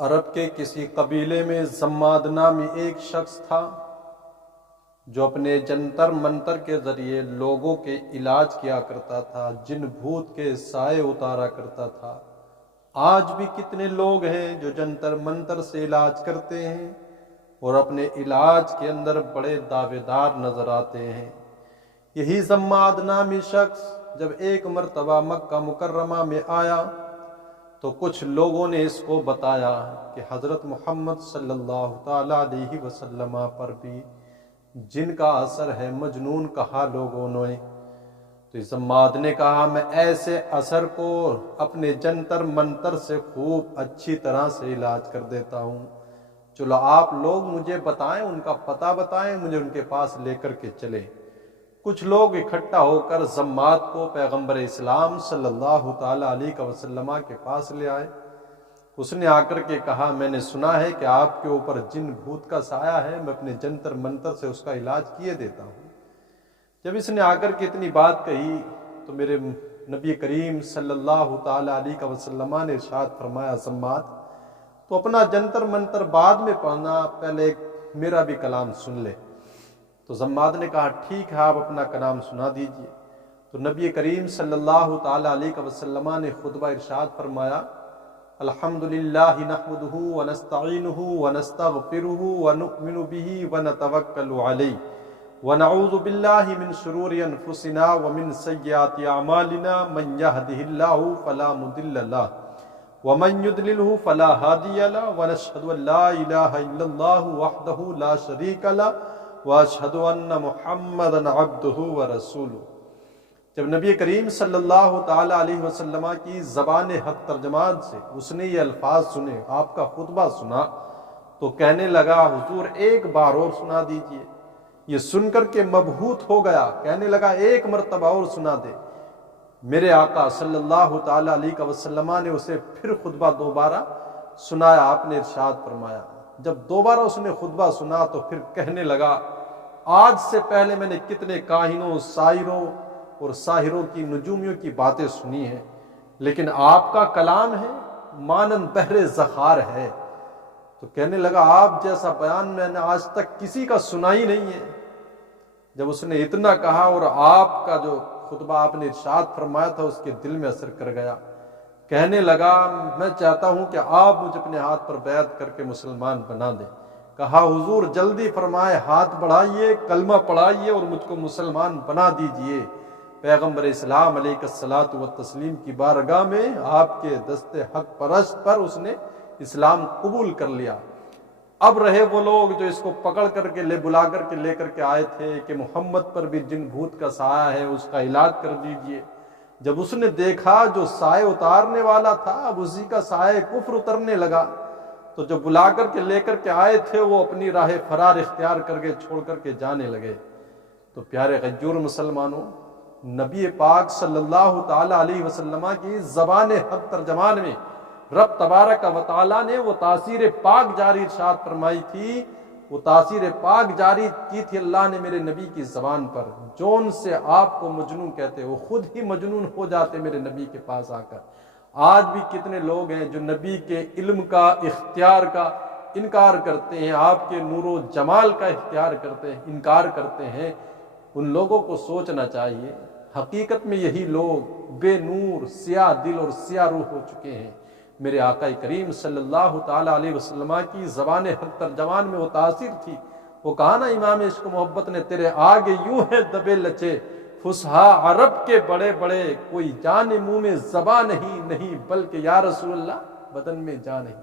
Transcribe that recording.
عرب کے کسی قبیلے میں زماد نامی ایک شخص تھا جو اپنے جنتر منتر کے ذریعے لوگوں کے علاج کیا کرتا تھا، جن بھوت کے سائے اتارا کرتا تھا۔ آج بھی کتنے لوگ ہیں جو جنتر منتر سے علاج کرتے ہیں اور اپنے علاج کے اندر بڑے دعوے دار نظر آتے ہیں۔ یہی زماد نامی شخص جب ایک مرتبہ مکہ مکرمہ میں آیا تو کچھ لوگوں نے اس کو بتایا کہ حضرت محمد صلی اللہ تعالی علیہ وسلم پر بھی جن کا اثر ہے، مجنون کہا لوگوں نے۔ تو زماد نے کہا میں ایسے اثر کو اپنے جنتر منتر سے خوب اچھی طرح سے علاج کر دیتا ہوں، چلو آپ لوگ مجھے بتائیں، ان کا پتہ بتائیں، مجھے ان کے پاس لے کر کے چلے۔ کچھ لوگ اکٹھا ہو کر زماد کو پیغمبر اسلام صلی اللہ تعالی علیہ وسلم کے پاس لے آئے۔ اس نے آ کر کے کہا میں نے سنا ہے کہ آپ کے اوپر جن بھوت کا سایہ ہے، میں اپنے جنتر منتر سے اس کا علاج کیے دیتا ہوں۔ جب اس نے آ کر کے اتنی بات کہی تو میرے نبی کریم صلی اللہ تعالی علیہ وسلم نے ارشاد فرمایا زماد تو اپنا جنتر منتر بعد میں پڑھنا، پہلے میرا بھی کلام سن لے۔ تو زماد نے کہا ٹھیک ہے، آپ اپنا کلام سنا دیجئے۔ تو نبی کریم صلی اللہ تعالی علیہ وسلم نے خطبہ ارشاد فرمایا الحمدللہ نحمدہ ونستعینہ ونستغفرہ ونؤمن بہ ونتوکل علیہ ونعوذ باللہ من شرور انفسنا ومن سیئات اعمالنا من یہدہ اللہ فلا مضل لہ ومن یضللہ فلا ہادی لہ ونشہد ان لا الہ الا اللہ وحدہ لا شریک لہ واشہد ان محمدا عبدہ ورسولہ۔ جب نبی کریم صلی اللہ تعالی علیہ وسلم کی زبان حق ترجمان سے اس نے یہ الفاظ سنے، آپ کا خطبہ سنا، تو کہنے لگا حضور ایک بار اور سنا دیجئے۔ یہ سن کر کے مبہوت ہو گیا، کہنے لگا ایک مرتبہ اور سنا دے۔ میرے آقا صلی اللہ تعالی علیہ وسلم نے اسے پھر خطبہ دوبارہ سنایا۔ آپ نے ارشاد فرمایا جب دوبارہ اس نے خطبہ سنا تو پھر کہنے لگا آج سے پہلے میں نے کتنے کاہنوں، ساحروں اور ساحروں کی، نجومیوں کی باتیں سنی ہیں، لیکن آپ کا کلام ہے مانند بحر ذخار ہے۔ تو کہنے لگا آپ جیسا بیان میں نے آج تک کسی کا سنا ہی نہیں ہے۔ جب اس نے اتنا کہا اور آپ کا جو خطبہ آپ نے ارشاد فرمایا تھا اس کے دل میں اثر کر گیا، کہنے لگا میں چاہتا ہوں کہ آپ مجھے اپنے ہاتھ پر بیعت کر کے مسلمان بنا دیں۔ کہا حضور جلدی فرمائے، ہاتھ بڑھائیے، کلمہ پڑھائیے اور مجھ کو مسلمان بنا دیجئے۔ پیغمبر اسلام علیہ الصلوۃ والتسلیم کی بارگاہ میں آپ کے دست حق پرست پر اس نے اسلام قبول کر لیا۔ اب رہے وہ لوگ جو اس کو پکڑ کر کے بلا کر کے لے کر کے آئے تھے کہ محمد پر بھی جن بھوت کا سایہ ہے اس کا علاج کر دیجئے۔ جب اس نے دیکھا جو سائے اتارنے والا تھا اب اسی کا سایہ کفر اترنے لگا، تو جو بلا کر کے لے کر کے آئے تھے وہ اپنی راہ فرار اختیار کر کے چھوڑ کر کے جانے لگے۔ تو پیارے غیور مسلمانوں، نبی پاک صلی اللہ تعالی علیہ وسلم کی زبان حق ترجمان میں رب تبارک و تعالی نے وہ تاثیر پاک جاری ارشاد فرمائی تھی، وہ تاثیر پاک جاری کی تھی اللہ نے میرے نبی کی زبان پر۔ جون سے آپ کو مجنون کہتے وہ خود ہی مجنون ہو جاتے میرے نبی کے پاس آ کر۔ آج بھی کتنے لوگ ہیں جو نبی کے علم کا، اختیار کا انکار کرتے ہیں، آپ کے نور و جمال کا اختیار کرتے ہیں، انکار کرتے ہیں۔ ان لوگوں کو سوچنا چاہیے، حقیقت میں یہی لوگ بے نور، سیاہ دل اور سیاہ روح ہو چکے ہیں۔ میرے آقا کریم صلی اللہ تعالی علیہ وسلم کی زبان حق ترجمان میں وہ تاثیر تھی۔ وہ کہا نا امام عشق محبت نے تیرے آگے یوں ہے دبے لچے فصحا عرب کے بڑے بڑے، کوئی جان منہ میں زباں نہیں بلکہ یا رسول اللہ بدن میں جان نہیں۔